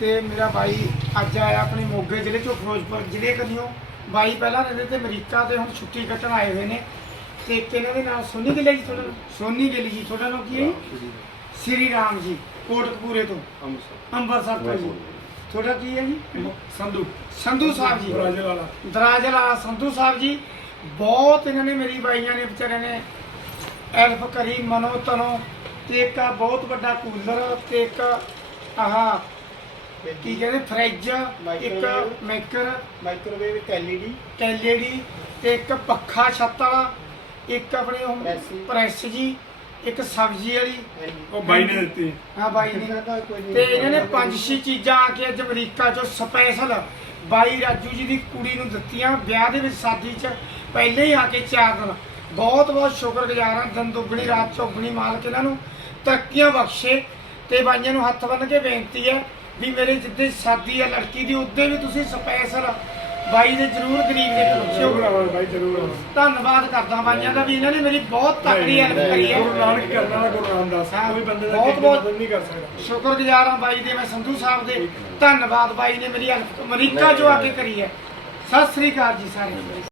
ਤੇ ਮੇਰਾ ਬਾਈ ਅੱਜ ਆਇਆ ਆਪਣੀ ਮੋਗੇ ਜ਼ਿਲ੍ਹੇ ਚੋਂ ਫਿਰੋਜ਼ਪੁਰ ਜ਼ਿਲ੍ਹੇ ਕਨੀਓ। ਬਾਈ ਪਹਿਲਾਂ ਰਹਿੰਦੇ ਤੇ ਅਮਰੀਕਾ ਤੇ ਹੁਣ ਛੁੱਟੀ ਕੱਟਣ ਆਏ ਹੋਏ ਨੇ। ਤੇ ਇੱਕ ਇਹਨਾਂ ਦੇ ਨਾਲ ਸੋਨੀ ਗਿੱਲ ਜੀ ਤੁਹਾਡਾ? ਸੋਨੀ ਗਿੱਲ ਜੀ ਤੁਹਾਡਾ ਨਾਮ ਕੀ ਹੈ ਜੀ? ਸ੍ਰੀ ਰਾਮ ਜੀ ਕੋਟਕਪੂਰੇ ਤੋਂ। ਅੰਮ੍ਰਿਤਸਰ। ਤੋਂ ਜੀ। ਤੁਹਾਡਾ ਕੀ ਹੈ ਜੀ? ਸੰਧੂ। ਸੰਧੂ ਸਾਹਿਬ ਜੀ। ਰਾਜੇ ਵਾਲਾ ਦਰਾਜਲ ਵਾਲਾ ਸੰਧੂ ਸਾਹਿਬ ਜੀ। ਬਹੁਤ ਇਹਨਾਂ ਨੇ ਮੇਰੀ ਬਾਈਆਂ ਨੇ ਵਿਚਾਰਿਆਂ ਨੇ ਹੈਲਪ ਕਰੀ ਮਨੋ ਤਨੋ। ਤੇ ਇੱਕ ਬਹੁਤ ਵੱਡਾ ਕੂਲਰ ਤੇ ਇੱਕ ਆਹ ਕੀ ਕਹਿੰਦੇ? ਫ੍ਰਿਜ ਇੱਕ Microwave। ਮੇਕਰ ਮਾਈਕ੍ਰੋਵੇਵ ਇੱਕ ਐਲਈਡੀ ਐਲਈਡੀ ਤੇ ਇੱਕ ਪੱਖਾ ਛੱਤ ਵਾਲਾ ਇੱਕ ਆਪਣੀ ਉਹ। ਪ੍ਰੈਸ ਜੀ। ਇੱਕ ਸਬਜ਼ੀ ਵਾਲੀ। ਉਹ ਬਾਈ ਨੇ ਦਿੱਤੀ। ਹਾਂ ਬਾਈ ਨੇ। ਕੋਈ ਤੇ ਇਹਨਾਂ ਨੇ ਪੰਜ ਛੇ ਚੀਜ਼ਾਂ ਆ ਕੇ ਅੱਜ ਅਮਰੀਕਾ ਚੋਂ ਸਪੈਸ਼ਲ ਬਾਈ ਰਾਜੂ ਜੀ ਦੀ ਕੁੜੀ ਨੂੰ ਦਿੱਤੀਆਂ। ਵਿਆਹ ਦੇ ਵਿੱਚ ਸ਼ਾਦੀ 'ਚ ਪਹਿਲੇ ਹੀ ਆ ਕੇ ਚਾਰ ਦਿਨ। ਬਹੁਤ ਬਹੁਤ ਸ਼ੁਕਰਗੁਜ਼ਾਰ ਹਾਂ। ਦਿਨ ਦੁੱਗਣੀ ਰਾਤ ਚੌਗਣੀ ਮਾਲਕ ਇਹਨਾਂ ਨੂੰ ਤਰੱਕੀਆਂ ਬਖਸ਼ੇ ਤੇ ਬਾਈਆਂ ਨੂੰ ਹੱਥ ਬੰਨ ਕੇ ਬੇਨਤੀ ਹੈ ਵੀ ਮੇਰੇ ਜਿੱਦੇ ਸ਼ਾਦੀ ਹੈ ਲੜਕੀ ਦੀ ਉੱਦੇ ਵੀ ਤੁਸੀਂ ਸਪੈਸ਼ਲ ਬਾਈ ਦੇ ਜ਼ਰੂਰ ਗਰੀਬ ਦੇ ਪੁੱਛਿਓ ਆਵਾਂਗੇ ਬਾਈ ਜ਼ਰੂਰ। ਧੰਨਵਾਦ ਕਰਦਾ ਬਾਈਆਂ ਦਾ ਵੀ ਇਹਨਾਂ ਨੇ ਮੇਰੀ ਬਹੁਤ ਤਕੜੀ ਹੈਲਪ ਕਰੀ ਹੈ। ਗੁਰੂ ਨਾਨਕ ਕਰਨਾ ਵਾਲਾ ਗੁਰੂ ਰਾਮਦਾਸ ਹਾਂ, ਕੋਈ ਬੰਦੇ ਦਾ ਬਹੁਤ- ਬਹੁਤ- ਨਹੀਂ ਕਰ ਸਕਦਾ। ਸ਼ੁਕਰਗੁਜ਼ਾਰ ਹਾਂ ਬਾਈ ਦੇ ਮੈਂ ਸੰਧੂ ਸਾਹਿਬ ਦੇ। ਧੰਨਵਾਦ ਬਾਈ ਨੇ ਮੇਰੀ ਹੈਲਪ ਅਮਰੀਕਾ ਜੋ ਆ ਕੇ ਕਰੀ ਹੈ। ਸਤਿ ਸ੍ਰੀ ਅਕਾਲ ਜੀ ਸਾਰਿਆਂ ਨੂੰ।